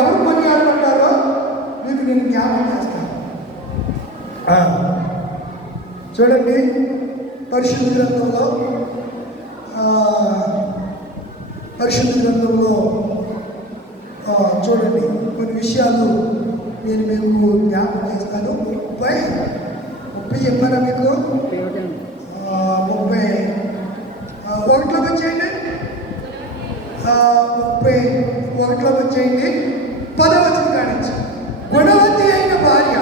ఎవరు కొనియాడమంటారో మీకు నేను జ్ఞాపకం చేస్తాను. చూడండి పరిశుద్ధ గ్రంథంలో చూడండి కొన్ని విషయాలు నేను మీకు జ్ఞాపకం చేస్తాను. 30 చెప్పారా మీకు? 31 వచ్చేయండి. 31 వచ్చేయండి. 10వ వచనం కానించి గుణవతి అయిన భార్య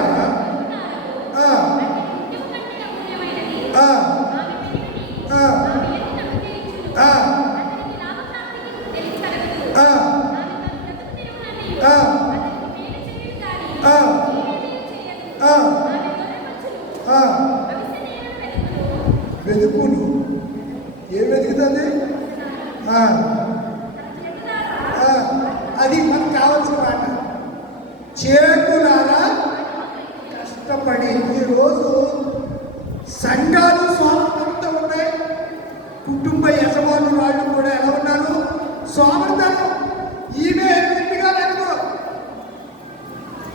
వెతుకును. ఏం వెతుకుతుంది? అది మనకు కావాల్సిన మాట. చేతులారా కష్టపడి. ఈరోజు సంఘాలు స్వార్థంతో ఉన్నాయి. కుటుంబ యజమానులు వాళ్ళు కూడా ఎలా ఉన్నారు? స్వార్థం. ఈమె ఎన్నిగా లేదు.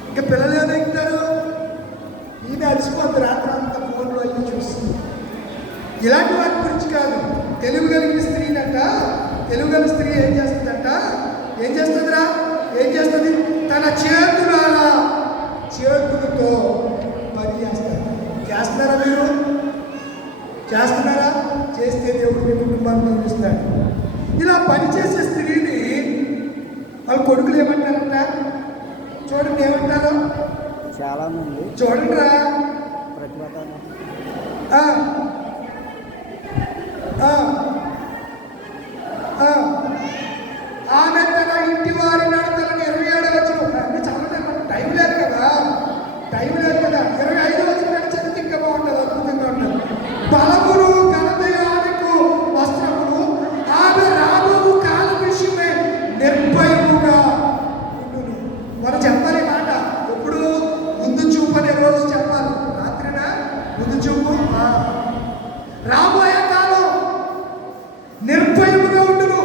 ఇంకా పిల్లలు ఏదైతారు? ఈమె అలసిపోద్ది రాత్రి అంతా ఫోన్లో అయ్యి చూస్తుంది. ఇలాంటి వాటి గురించి కాదు. తెలుగు కలిగిన స్త్రీనంట, తెలుగు కలిగిన స్త్రీ ఏం చేస్తుందంట? ఏం చేస్తుంది? తన చేతులతో పని చేస్తున్నారా? మీరు చేస్తున్నారా? చేస్తే దేవుడు మీ కుటుంబాన్ని నిర్మిస్తాడు. ఇలా పనిచేసే స్త్రీని వాళ్ళ కొడుకులు ఏమంటారంట? చూడండి ఏమంటారు? చాలా మంది చూడండిరా, ఆమె తన ఇంటి వారి నడతలను 27వ వచనం చదవడం టైం లేదు కదా. 25వ వచనం చదివితే ఇంకా బాగుంటుంది, అద్భుతంగా ఉంటుంది. బలమును ఘనతయానికి వస్త్రమును ఆమె రాబో కాల విషయమే నిర్భయముగా ఉండును. మనం చెప్పాలి మాట. ఎప్పుడు? ముందు చూపు అనే రోజు చెప్పాలి. రాత్రినా ముందు చూపు. రాబోయే కాలం నిర్భయముగా ఉండును.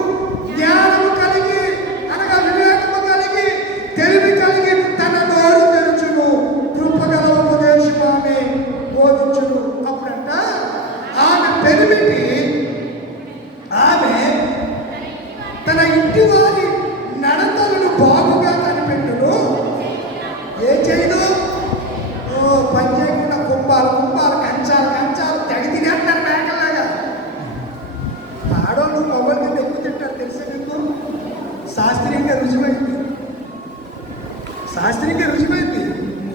జ్ఞానము కలిగి అనగా వివేకము కలిగి తెలివి కలిగి తన నోరు తెరుచును. కృపగల ఉపదేశము ఆమె బోధించును. అప్పుడంట ఆమె పెరిమిటి ఆమె తన ఇంటి వారి నడతలను బాగుగా కనిపెట్టును. ఏం చేయదు? పని చేయకుండా కుంభాలు కంచాలు తెగ తినేస్తారు మేకల్లాగా. ఆడవాళ్ళు మొబైల్ కింద ఎక్కువ తింటారు తెలుసా మీకు? శాస్త్రీయంగా రుజువైంది.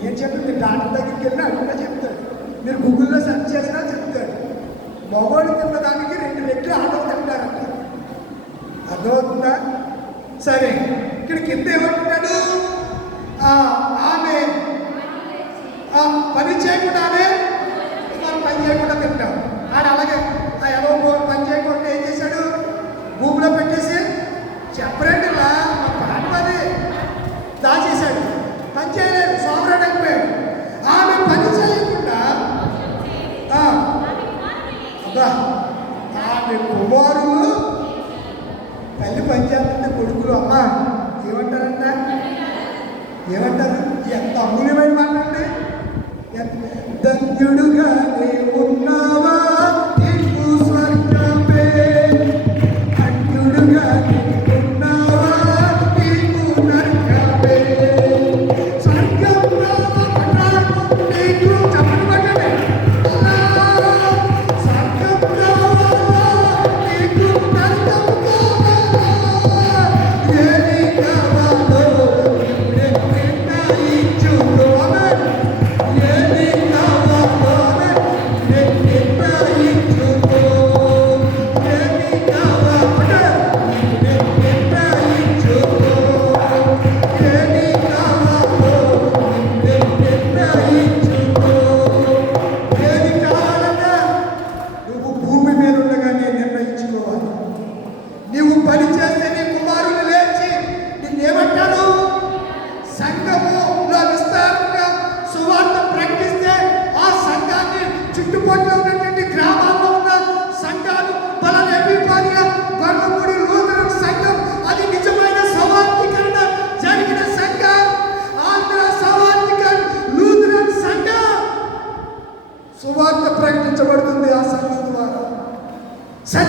నేను చెప్పింది డాక్టర్ దగ్గరికి వెళ్ళి అడుగుతా చెప్తాడు. మీరు గూగుల్లో సెర్చ్ చేసినా చెప్తాడు. మొబైల్ తిన్నదానికి 2 రెట్లు ఆటలు తింటారంట. అర్థమవుతుందా? సరే, ఇక్కడ కింద ఏమంటున్నాడు? ఆమె పని చేయకుండానే పని చేయకుండా తింటాం. ఆడ అలాగే ఎలా పని చేయకుండా ఏం చేశాడు? భూమిలో పెట్టేసి చెప్పరేంటి ఇలా పాటది దాచేశాడు. పని చేయలేదు, సోమరాడు అయిపోయాడు. ఆమె పని చేయకుండా ఆమె కుమారులు తల్లి పని చేస్తుంటే కొడుకులు అమ్మ ఏమంటారు? ఎంత అమూల్యమైన మాట అంటే, ధన్యుడుగానే ఉన్నావా నీకు స్వర్గమే, ధన్యుడుగానే ఉన్నావా నీకు నరకమే. స్వర్గంలో నీకు చెప్పబడ్డమే. స్వర్గంలో నీకు నరకము ఏది కావాలో ఇప్పుడే నిర్ణయించుకో.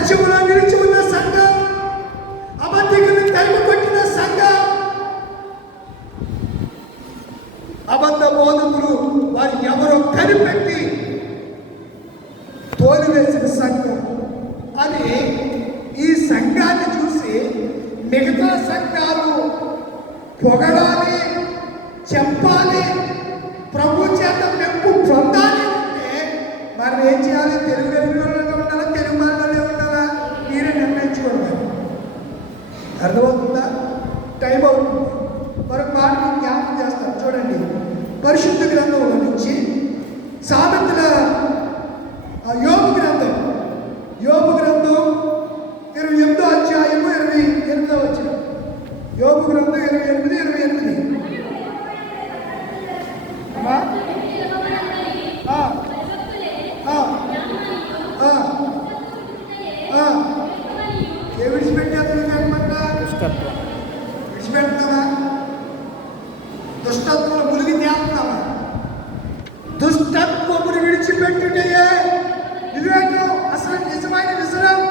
సత్యములో నిలిచి ఉన్న సంఘం, అబద్ధికులను తరిమి కొట్టిన సంఘం, అబద్ధ బోధకులు వారు ఎవరో కనిపెట్టి తోలివేసిన సంఘం అని ఈ సంఘాన్ని చూసి మిగతా సంఘాలు పొగడాలి, చెప్పాలి, ప్రభు చేత మెప్పు పొందాలి అంటే మనం ఏం చేయాలి? తెలుగు తెలుగులోనే ఉండాలా, తెలుగు భాషలోనే ఉండాలా? మీరే నిర్ణయించుకోవాలి. అర్థమవుతుందా? టైం అవుతుంది. మరొక మాట నేను జ్ఞాపకం చేస్తాను. చూడండి, పరిశుద్ధ గ్రంథంలో నుంచి సామెతల యోబు గ్రంథం 28వ అధ్యాయము 28వ వచనం. యోబు గ్రంథం 28. అమ్మా ఏ విడిచిపెట్టేస్తున్నా? విడిచిపెడుతున్నావా? దుష్టత్వం మునిగి తేలుతున్నావా? దుష్టత్వమును విడిచిపెట్టుటే వివేకం. అసలు నిజమైన విజయం,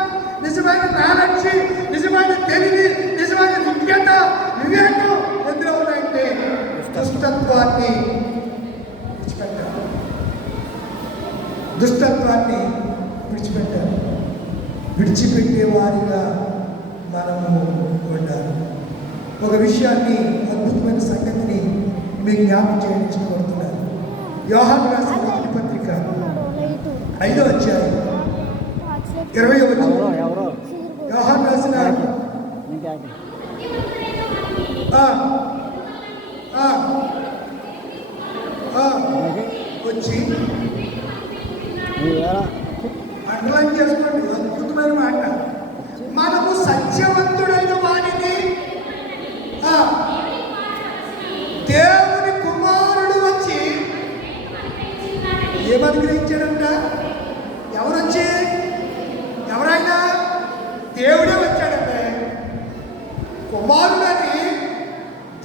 నిజమైన నాలెడ్జ్, నిజమైన తెలివి, నిజమైన విజ్ఞత, వివేకం ఎందులో ఉన్నాయంటే దుష్టత్వాన్ని విడిచిపెట్టారు. దుష్టత్వాన్ని విడిచిపెట్టారు. విడిచిపెట్టే వారిగా మనము ఉండాలి. ఒక విషయాన్ని, అద్భుతమైన సంగతిని మీకు జ్ఞాపకం చేయడం ఇష్టపడుతున్నాను. యోహాను రాసిన మొదటి పత్రిక 5వ అధ్యాయం 20వ వచనం. యోహాను రాసిన వచ్చి అండర్లైన్ చేసుకోండి. అద్భుతమైన మాట. మనకు సత్యవంతుడైన వాడిని దేవుని కుమారుడు వచ్చి ఏమనుగ్రహించాడంట? ఎవరొచ్చి? ఎవరైనా దేవుడే వచ్చాడంటే కుమారుడని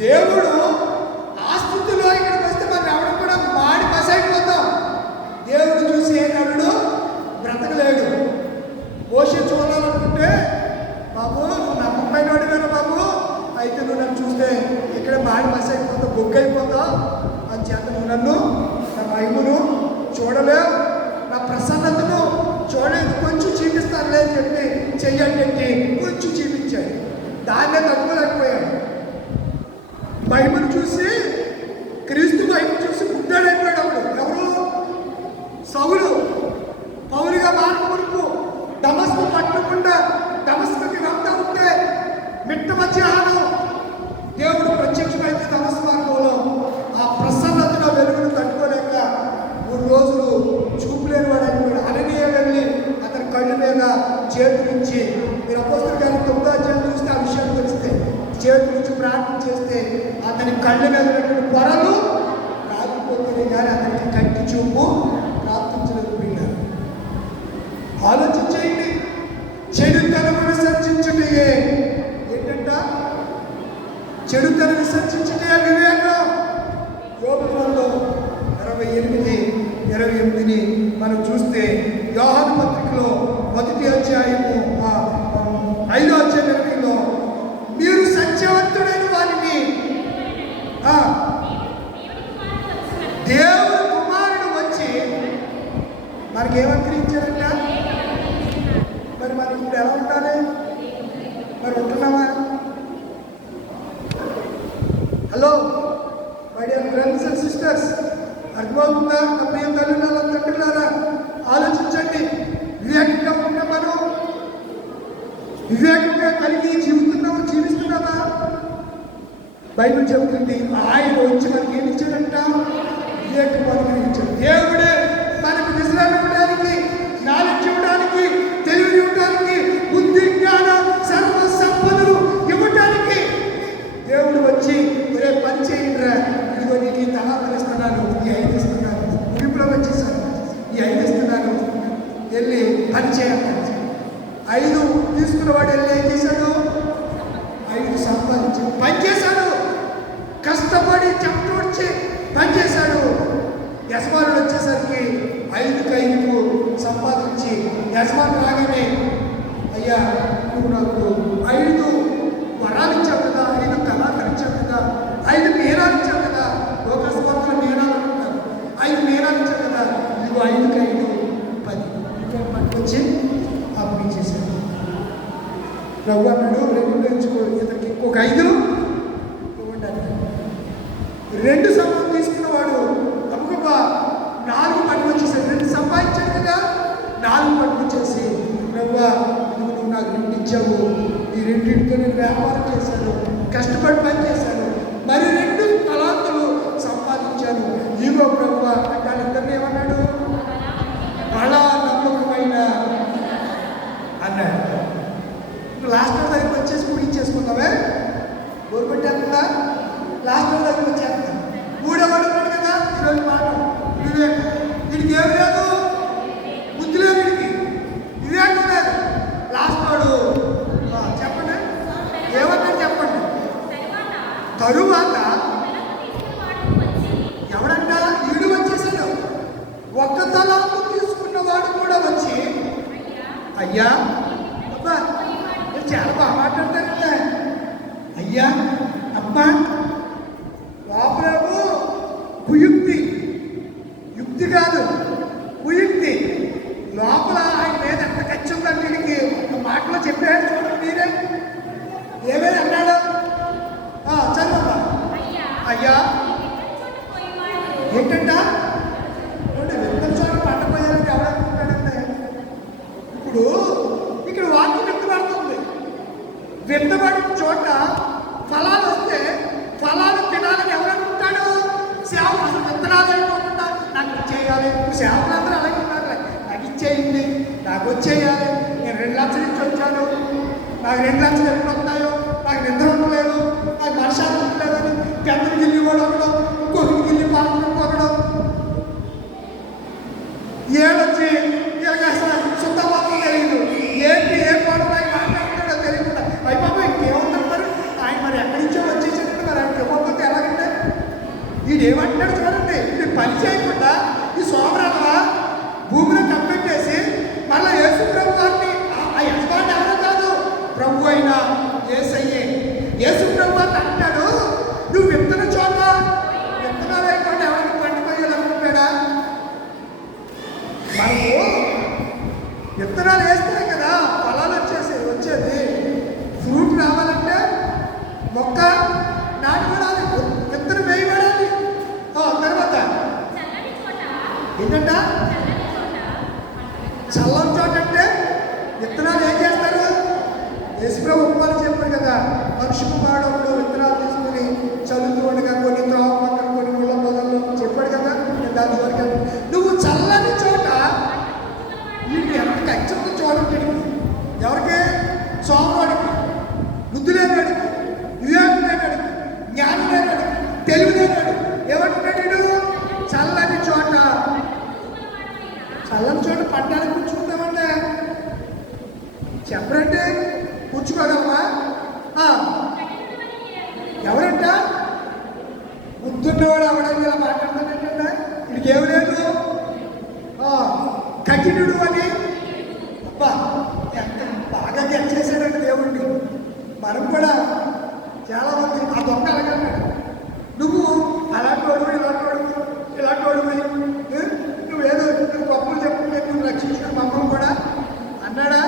దేవుడు ఆ స్థితిలో ఇక్కడికి వస్తే మనం ఎవరు కూడా మాడి మసైపోతాం. దేవుడు చూసి ఏ నరుడు బ్రతకలేడు. మోషే చూడాలనుకుంటే, బాబు నువ్వు నమ్మకమైన వాడివేనా బాబు, అయితే నువ్వు నన్ను చూస్తే ఇక్కడ మాడి మసైపోతావు, బొగ్గైపోతావు. అని చేత నువ్వు నన్ను, నా మహిమను చూడలేవు, నా ప్రసన్నతను చూడలేదు, కొంచెం చూపిస్తానులే అని చెప్పి చెయ్యండి కొంచెం చూపించాడు. దాన్నే తట్టుకోలేకపోయాడు. మహిమను చూసి, క్రీస్తు మహిమను చూసి గుడ్డాడైపోయాడు. అప్పుడు ఎవరు? సౌలు. పౌలుగా మారకమునుపు దమస్కు పట్టకుండా దమస్కుకి వెళ్తా ఉంటే మిట్ట మధ్యాహ్నం దేవుడు ప్రత్యక్షమైతే దమస్కు మార్గంలో ఆ ప్రసన్నతలో వెలుగును తట్టుకోలేక 3 రోజులు చూపులేని వాడు అయిపోయాడు. అననీయ వెళ్ళి అతని కళ్ళు మీద చేతుల నుంచి, మీరు అపోస్తలుల గారి 9వ అధ్యాయం చూస్తే ఆ విషయాలు తెలిస్తే, చేతుల నుంచి ప్రార్థన చేస్తే అతని కళ్ళ మీద ఉన్నటువంటి పొరలు రాకపోతుంది, కానీ అతనికి కంటి చూపు ప్రార్థించలేదు. ఆలోచించేయండి. చెడుతనము విసర్జించుటే ఏంటంట? చెడుతనం విసర్జించుటే వివేకం. యోబు గ్రంథం 28 మనం చూస్తే యోహాను పత్రికలో 1వ అధ్యాయము 5వ అధ్యాయం 20లో మీరు సత్యవంతుడైన వారిని దేవుడు కుమారుడు వచ్చి మనకేమనుగ్రహించారంట? మరి మనం ఇప్పుడు ఎలా ఉండాలి? మరి ఉంటున్నామా? Hello my dear brothers and sisters, అర్థమవుతుందా? నా ప్రియ తల్లిదండ్రుల తండ్రులారా, ఆలోచించండి. వివేకంగా ఉన్న మనం వివేకంగా కలిగి జీవిస్తున్నామా? బైబిల్ చెబుతుంది ఆయన వచ్చి మనకి ఏమి ఇచ్చాడంట? వివేకం అనుగ్రహించాడు. దేవుడే మనకు విశ్రాంతి ఇవ్వడానికి, నాలెడ్జ్ ఇవ్వడానికి, తెలివి ఇవ్వడానికి, బుద్ధి జ్ఞాన సర్వ సంపదలు ఇవ్వడానికి దేవుడు వచ్చి ఒరే పని చేయండిరా, ఇదిగో నీకు ఈ తలాంతలు ఇస్తున్నాను, ఈ 5 ఇస్తున్నాను, ముగింపులో వచ్చేసాను, ఈ 5 ఇస్తున్నాను, వెళ్ళి పని చేయాలి. 5 తీసుకున్నవాడు వెళ్ళి ఏం చేశాడు? 5 సంపాదించి పని చేశాడు. కష్టపడి చెప్తూడ్చి పని చేశాడు. యజమానుడు వచ్చేసరికి 5 సంపాదించి యజమానుడు రాగానే అయ్యా నువ్వు నాకు 5 వరాలు ఇచ్చావు కదా, 5 కళాకారులు ఇచ్చావు కదా, 5 మేనాలు ఇచ్చావు కదా, లోకస్వార్థుల మేనాలు అంటున్నారు, 5 మేనాలు ఇచ్చావు కదా, ఇదిగో 5కి 5 10 రూపాయలు పట్టుకొచ్చి అప్పించేశాడు. ప్రభు అన్నాడు 2 ఎంచుకో, ఇతనికి ఇంకొక 5 ఇవ్వండి అన్నాడు. 2 సంపాదన తీసుకున్నవాడు అమ్మకబ్బా 4 పట్టుకొచ్చేసాడు. 2 సంపాదించాడు కదా, 4 పట్టుకొచ్చేసి ప్రభువా నువ్వు నాకు 2 ఇచ్చావు, ఈ 2తో నేను వ్యాపారం చేశాను, కష్టపడి పని చేశాను, మరి 2 తలాంతులు సంపాదించాను, ఇగో ప్రభువా అంటే వాళ్ళిద్దరిని ఏమన్నాడు, బలా నమ్మకమైన అన్నాడు. లాస్ట్ దగ్గరికి వచ్చేసి ముగించేసుకుందామే, గవర్నమెంట్ లాస్ట్ దగ్గరికి వచ్చేస్తాం. 3వ ఉన్నాడు కదా ఈరోజు మాట వివేక్, వీడికి ఏమి లేదు, బుద్ధి లేదు, వీడికి వివేకం లేదు. లాస్ట్ వాడు చెప్పండి ఏమన్నాడు చెప్పండి. తరువాత ఎవడంట వీడు వచ్చేసాడు, 1 తలాంతు తీసుకున్నవాడు కూడా వచ్చి అయ్యా అబ్బా మీరు చాలా బాగా మాట్లాడతారు కదా, అయ్యా అమ్మా బాబురావు కుయుక్తి, యుక్తి కాదు కుయుక్తి, లోపల ఆయన మీద ఎంత ఖర్చు ఉందని వీడికి మాటలో చెప్పాడు చూడండి మీరే. ఏమేమి అన్నాడు చదవమ్మా. అయ్యా ఏంటంట విత్తన చోట పంట పోయాలని ఎవరనుకుంటాడంటే, ఇప్పుడు ఇక్కడ వాక్యం విత్తబడుతుంది, విత్తబడిన చోట ఫలాలు వస్తే ఫలాలు తినాలని ఎవరనుకుంటాడు, సేవలు అసలు విత్తనాలు అయిపోకుండా నాకు ఇచ్చేయాలి, సేవలు అందరూ అలాగే ఉన్నారు, నాకు ఇచ్చేయండి, నాకు వచ్చేయాలి, నేను 2 లక్షల నుంచి వచ్చాను, నాకు 2 లక్షలు ఎప్పుడు వస్తాయో, నాకు నిద్ర ఉండలేదు, నాకు మనశాంతి ఉండలేదని పెద్దకి గిల్లి కూడా ఉండడం, ఇంకొకరికి గిల్లి పాలన పోగడం, ఏడొచ్చి ఇలాగ అసలు శుద్ధమాత్రం తెలియదు, ఏంటి ఏ కోట మాట్లాడుతున్నాడో తెలియకుండా అయిపోయి ఇంకేమవుతారు ఆయన, మరి ఎక్కడి నుంచో వచ్చేసేటట్టు మరి ఆయన ఇవ్వకపోతే ఎలాగంటే వీడు ఏమంటున్నాడు చూడండి. ఇది పని చేయకుండా ఈ సోమరాల భూమిని కప్పెట్టేసి మళ్ళీ యేసు ప్రభు వారిని ఆ యజమాని ఎవరో కాదు ప్రభు అయినా యేసయ్యే, యేసు ప్రభు వారిని అంటాడు నువ్వు విత్తన చోట విత్తనాలు అయిపోయి ఎవరికి పండిపోయాలనుకుంటాడా, మనకు విత్తనాలు వేస్తే కదా ఫలాలు వచ్చేది, ఫ్రూట్ రావాలంటే మొక్క నాటుబడాలి, విత్తనం వేయబడాలి. తర్వాత ఏంటంట చల్లని చోట అంటే విత్తనాలు ఏం చేస్తారు, యేసుప్రభు ఉపమానం చెప్పారు కదా, మనిషి కుమారుడు విత్తనాలు తీసుకుని చదువుతూ ఉండగా కొన్ని త్రోవ పక్కన కొన్ని ముళ్ళ పొదల్లో చెప్పాడు కదా, దాని వరకు నువ్వు చల్లని చోట వీడికి ఎంత ఖచ్చితంగా చూడండి, ఎవరికి సోమవాడికి, బుద్ధి లేనాడికి, వివేకం లేనాడికి, జ్ఞానం లేనాడు, తెలివి లేనాడు, ఏమంటున్నాడు వీడు చల్లని చోట, చల్లని చోట పడ్డానికి కూర్చుంటామంటే చెప్పరంటే కూర్చుకోగలమా, ఎవరంట బుద్ధున్నవాడు అవడానికి ఇలా మాట్లాడతానంటే వీడికి ఏమి లేదు, కఠినుడు అని అబ్బా ఎంత బాగా గెట్ చేశాడంటే దేవుడిని. మనం కూడా చాలామంది ఆ దొంగ అలాగన్నాడు, నువ్వు అలాంటి వాడు ఇలాంటి వాడు నువ్వేదో గొప్పలు చెప్పుకుంటే నువ్వు రక్షించిన మమ్మల్ని కూడా అన్నాడా,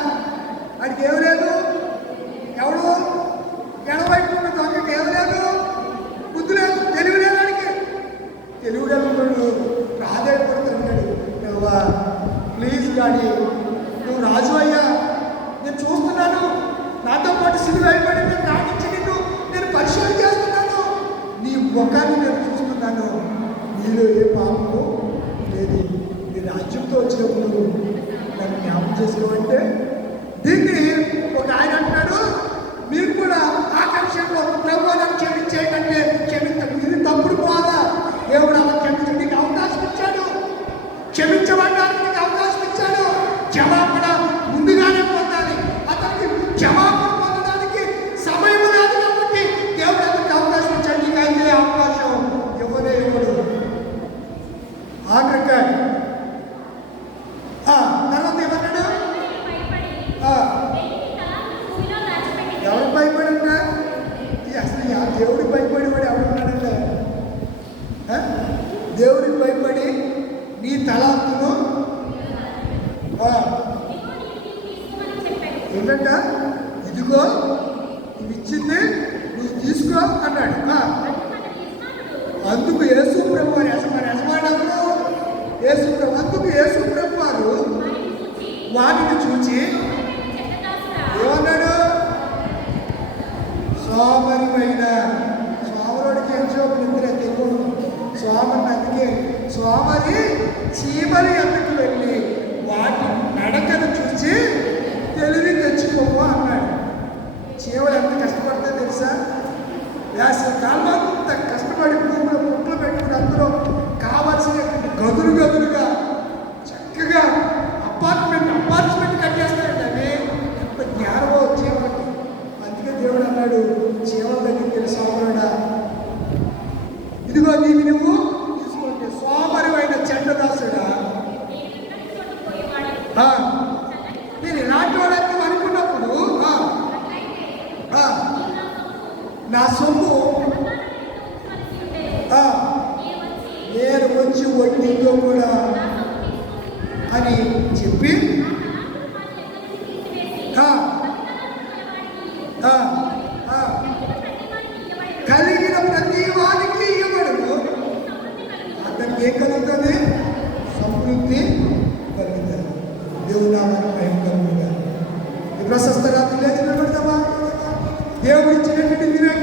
వాడికి ఏమి లేదు, ఎవడు ఎడవైపు ఉన్న దొంగకి ఏమి లేదు, బుద్ధి లేదు, తెలివి లేదు, వాడికి తెలివి లేకుండా ప్రాధాన్యపడుతున్నాడు. నువ్వా ప్లీజ్ డాడీ నువ్వు రాజు అయ్యా, నేను చూస్తున్నాను, నాతో పాటు సిలువ అయిపోయి నేను రాణించి నేను పరిశోధన చేస్తున్నాను, నీ ముఖాన్ని నేను చూస్తున్నాను, నీలో ఏ పాపము లేదు, నీ రాజ్యంతో వచ్చినప్పుడు నన్ను జ్ఞాపకం చేసుకోమంటే. దీన్ని ఒక ఆయన అంటాడు, మీరు కూడా ఆకర్షణలో ప్రభు నన్ను క్షమించేటంటే క్షమించండి, ఇది తప్పుడు పోదా, దేవుడు అలా క్షమించడానికి అవకాశం ఇచ్చాడు, క్షమించబడడానికి నీకు అవకాశం ఇచ్చాడు, క్షమాపణ ముందుగానే పొందాలి, అతనికి క్షమాపణ పొందడానికి సమయం లేదు కాబట్టి దేవుడు అతనికి అవకాశం ఇచ్చాడు, నీకు అయితే అవకాశం ఇవ్వనే ఇవ్వడు. ఆఖరికాయ తర్వాత ఏమన్నాడు, అన్నాడు. అందుకు యేసు ప్రభు వారు యజమానుడు యేసు ప్రభు, అందుకు యేసు ప్రభు వారు వారిని చూచి ఏమన్నాడు? సోమరిమైన సోమరుడికి ఏం చూపు నిద్ర తెలుగు సోమరి అందుకే సోమరి చీమరి ఎందుకు వెళ్ళి వాటి నడకను చూసి తెలివి తెచ్చుకోము అన్నాడు. చీమలు ఎంత కష్టపడతాయో తెలుసా? వేసవికాలం అంత కష్టపడి భూమిలో పుట్లు పెట్టుకుని అందులో కావాల్సిన గదులుగా చక్కగా అపార్ట్మెంట్ కట్టేస్తారండి. అవి ఎంత జ్ఞానమో చీమలకి. అందుకే దేవుడు అన్నాడు చీమల దగ్గరికి వెళ్ళి సోమరుడా ఇదిగో నీవి నువ్వు తీసుకుంటే సోమరివైన చెడ్డదాసుడా నేను ఇలాంటి వాడని అనుకున్నప్పుడు నా సొమ్ము నేను వచ్చి వడ్డీతో కూడా అని చెప్పి కలిగిన ప్రతి వారికి ఇవ్వడము అతనికి ఏం కలుగుతుంది? సంతృప్తి కలుగుతుంది. దేవుడు నామానికి మహిమ కలుగుతుంది. ఈ ప్రశస్త రాత్రి లేచి నిలబడతామా? దేవుడు ఇచ్చినటువంటి వివేకం